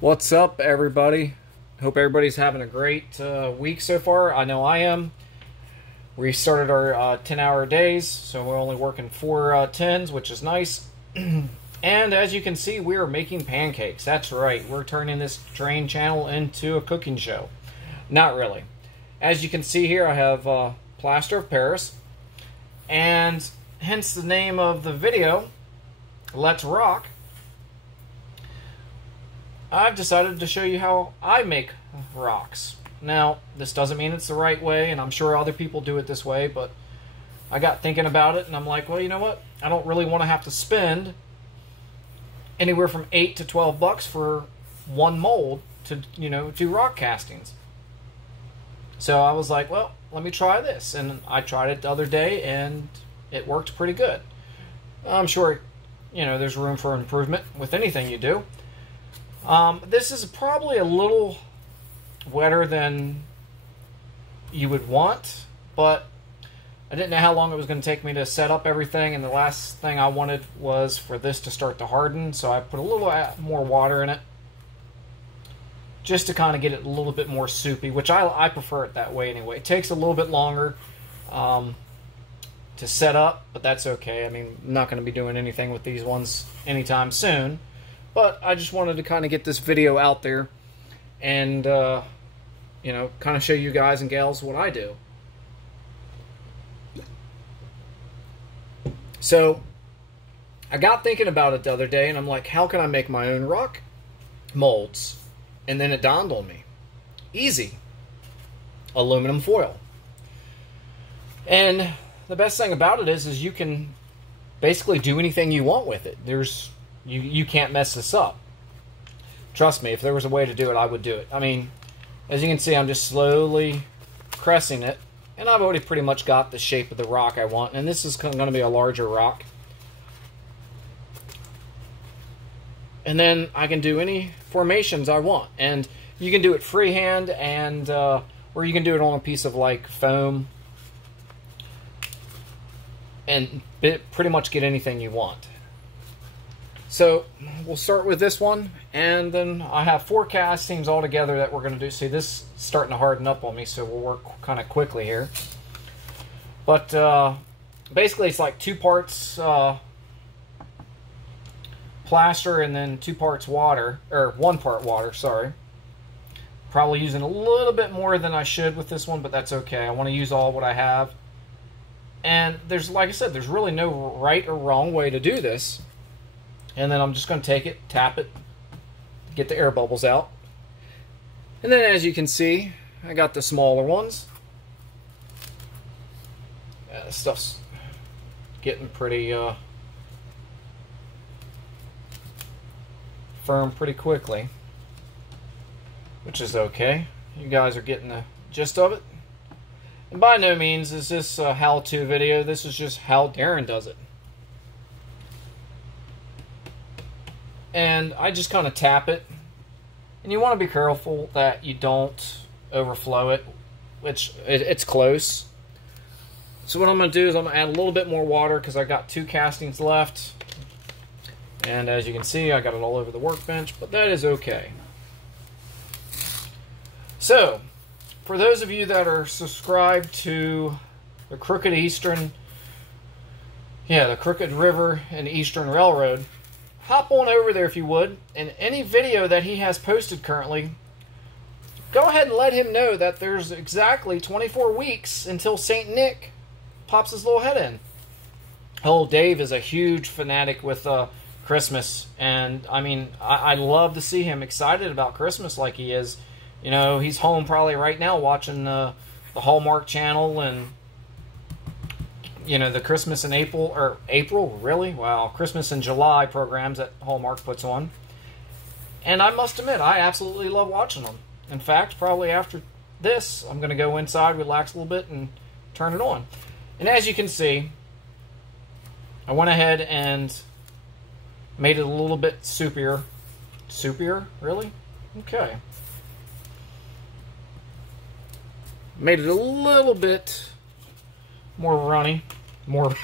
What's up, everybody? Hope everybody's having a great week so far. I know I am. We started our 10-hour days, so we're only working 4 10s, which is nice. And as you can see, we are making pancakes. That's right. We're turning this train channel into a cooking show. Not really. As you can see here, I have plaster of Paris. And hence the name of the video, Let's Rock. I've decided to show you how I make rocks. Now, this doesn't mean it's the right way, and I'm sure other people do it this way, but I got thinking about it, and I'm like, well, you know what? I don't really want to have to spend anywhere from $8 to $12 for one mold to, do rock castings. So I was like, well, let me try this. And I tried it the other day, and it worked pretty good. I'm sure, there's room for improvement with anything you do. This is probably a little wetter than you would want, but I didn't know how long it was going to take me to set up everything, and the last thing I wanted was for this to start to harden, so I put a little more water in it just to kind of get it a little bit more soupy, which I prefer it that way anyway. It takes a little bit longer to set up, but that's okay. I mean, I'm not going to be doing anything with these ones anytime soon. But I just wanted to kind of get this video out there and, kind of show you guys and gals what I do. So, I got thinking about it the other day, and I'm like, how can I make my own rock molds? And then it dawned on me. Easy. Aluminum foil. And the best thing about it is you can basically do anything you want with it. You can't mess this up. Trust me, if there was a way to do it, I would do it. I mean, as you can see, I'm just slowly pressing it, and I've already pretty much got the shape of the rock I want, and this is going to be a larger rock. And then I can do any formations I want, and you can do it freehand, and or you can do it on a piece of like foam, and pretty much get anything you want. So, we'll start with this one, and then I have 4 castings all together that we're going to do. See, this is starting to harden up on me, so we'll work kind of quickly here. But, basically, it's like 2 parts plaster and then 2 parts water, or 1 part water, sorry. Probably using a little bit more than I should with this one, but that's okay. I want to use all what I have. And there's, like I said, there's really no right or wrong way to do this. And then I'm just going to take it, tap it, get the air bubbles out. And then as you can see, I got the smaller ones. This stuff's getting pretty firm pretty quickly, which is okay. You guys are getting the gist of it. And by no means is this a how-to video. This is just how Darren does it. And I just kind of tap it. And you want to be careful that you don't overflow it, which it's close. So what I'm going to do is I'm going to add a little bit more water because I got 2 castings left. And as you can see, I got it all over the workbench, but that is okay. So, for those of you that are subscribed to the Crooked River and Eastern Railroad, hop on over there if you would, and any video that he has posted currently, go ahead and let him know that there's exactly 24 weeks until St. Nick pops his little head in. Oh, Dave is a huge fanatic with Christmas, and I mean, I love to see him excited about Christmas like he is. He's home probably right now watching the Hallmark Channel and the Christmas in April, really? Wow, Christmas in July programs that Hallmark puts on. And I must admit, I absolutely love watching them. In fact, probably after this, I'm going to go inside, relax a little bit, and turn it on. And as you can see, I went ahead and made it a little bit soupier. Soupier? Really? Okay. Made it a little bit more runny. More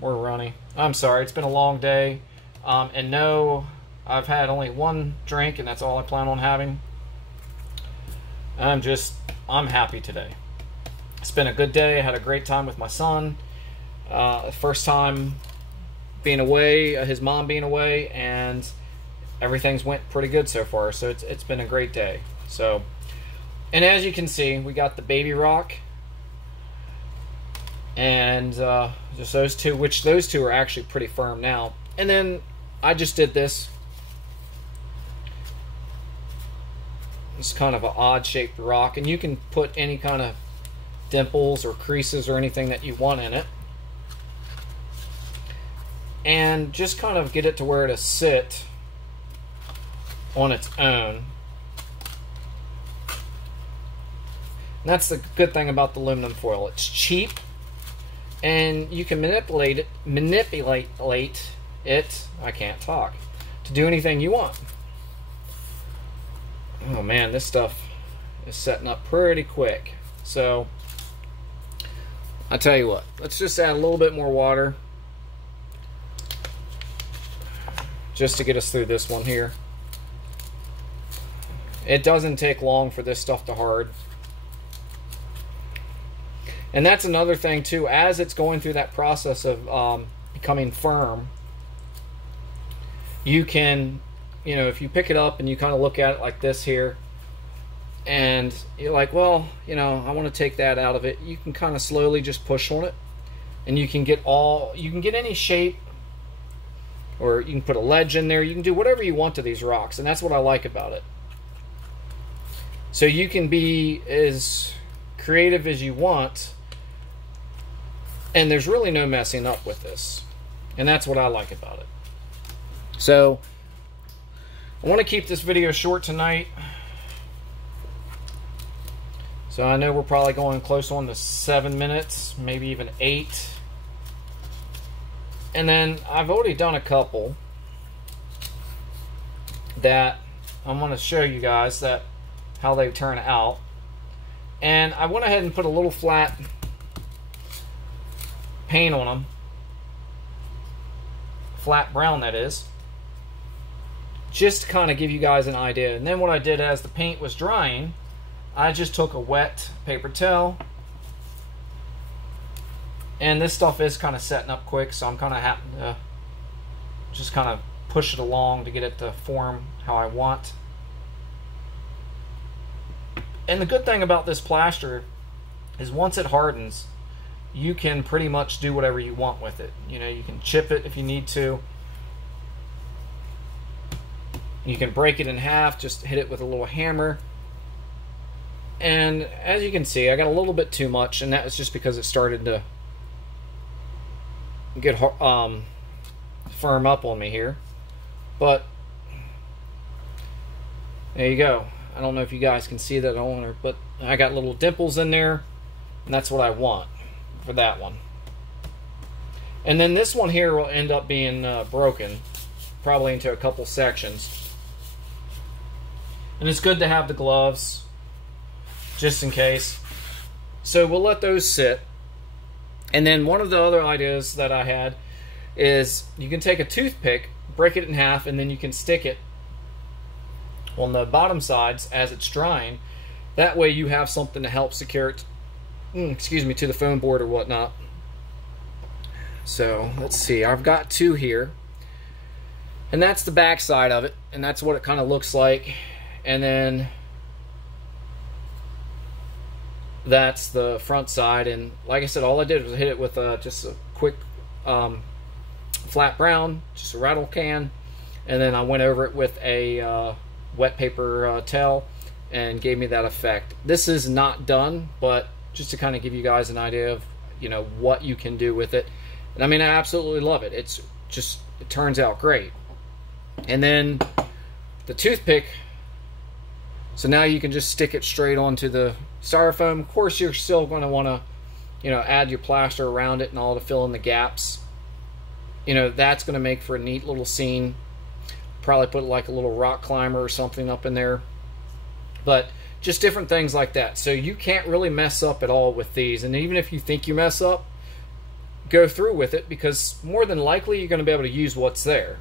runny. I'm sorry, it's been a long day. And no, I've had only one drink, and that's all I plan on having. I'm happy today. It's been a good day. I had a great time with my son. First time being away, his mom being away, and everything's went pretty good so far. So it's been a great day. So, and as you can see, we got the baby rock, and just those two, which those two are actually pretty firm now. And then I just did this. It's kind of an odd shaped rock, and you can put any kind of dimples or creases or anything that you want in it, and just kind of get it to where to sit on its own. And that's the good thing about the aluminum foil. It's cheap, and you can manipulate it, I can't talk, to do anything you want. Oh man, this stuff is setting up pretty quick. So, I tell you what, let's just add a little bit more water just to get us through this one here. It doesn't take long for this stuff to hard. And that's another thing too, as it's going through that process of becoming firm, you can, you know, if you pick it up and you kind of look at it like this here, and you're like, well, you know, I want to take that out of it, you can kind of slowly just push on it, and you can get any shape, or you can put a ledge in there, you can do whatever you want to these rocks, and that's what I like about it. So you can be as creative as you want, and there's really no messing up with this, and that's what I like about it. So I want to keep this video short tonight. So I know we're probably going close on to 7 minutes, maybe even 8. And then I've already done a couple that I'm going to show you guys that how they turn out. And I went ahead and put a little flat paint on them. Flat brown, that is. Just to kind of give you guys an idea. And then what I did as the paint was drying, I just took a wet paper towel, and this stuff is kind of setting up quick, so I'm kind of having to just kind of push it along to get it to form how I want. And the good thing about this plaster is once it hardens, you can pretty much do whatever you want with it. You know, you can chip it if you need to. You can break it in half, just hit it with a little hammer. And as you can see, I got a little bit too much, and that was just because it started to get firm up on me here. But there you go. I don't know if you guys can see that on there, but I got little dimples in there, and that's what I want for that one. And then this one here will end up being broken, probably into a couple sections. And it's good to have the gloves just in case. So we'll let those sit. And then one of the other ideas that I had is you can take a toothpick, break it in half, and then you can stick it on the bottom sides as it's drying. That way you have something to help secure it, to the foam board or whatnot. So let's see, I've got two here, and that's the back side of it, and that's what it kind of looks like. And then that's the front side, and like I said, all I did was hit it with just a quick flat brown, just a rattle can, and then I went over it with a wet paper towel, and gave me that effect. This is not done, but just to kind of give you guys an idea of, you know, what you can do with it. And I mean, I absolutely love it. It's just, it turns out great. And then the toothpick, so now you can just stick it straight onto the styrofoam. Of course, you're still going to want to, you know, add your plaster around it and all to fill in the gaps. You know, that's going to make for a neat little scene. Probably put like a little rock climber or something up in there. But just different things like that. So you can't really mess up at all with these. And even if you think you mess up, go through with it, because more than likely you're going to be able to use what's there.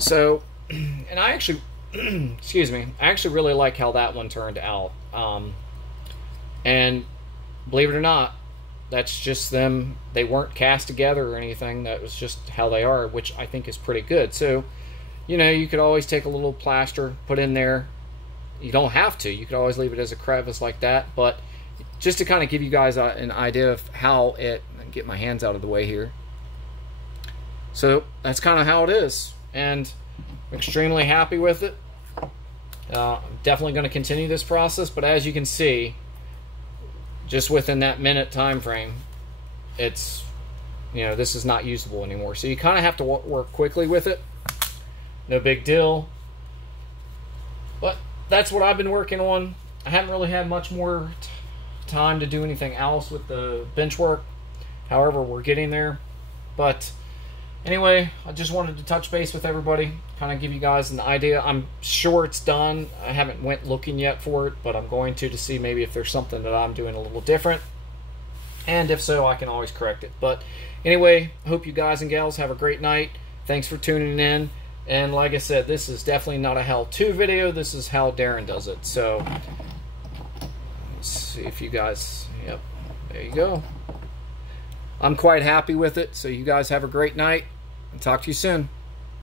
So, and I actually, excuse me, I actually really like how that one turned out. And believe it or not, that's just them. They weren't cast together or anything. That was just how they are, which I think is pretty good. So, you know, you could always take a little plaster, put in there. You don't have to. You could always leave it as a crevice like that. But just to kind of give you guys an idea of how it, get my hands out of the way here. So that's kind of how it is. And I'm extremely happy with it. I'm definitely going to continue this process. But as you can see, just within that minute time frame, it's, you know, this is not usable anymore. So you kind of have to work quickly with it. No big deal. But that's what I've been working on. I haven't really had much more time to do anything else with the bench work. However, we're getting there. But anyway, I just wanted to touch base with everybody, kind of give you guys an idea. I'm sure it's done. I haven't went looking yet for it, but I'm going to see maybe if there's something that I'm doing a little different. And if so, I can always correct it. But anyway, I hope you guys and gals have a great night. Thanks for tuning in. And like I said, this is definitely not a how to video. This is how Darren does it. So let's see if you guys, yep, there you go. I'm quite happy with it. So you guys have a great night and talk to you soon.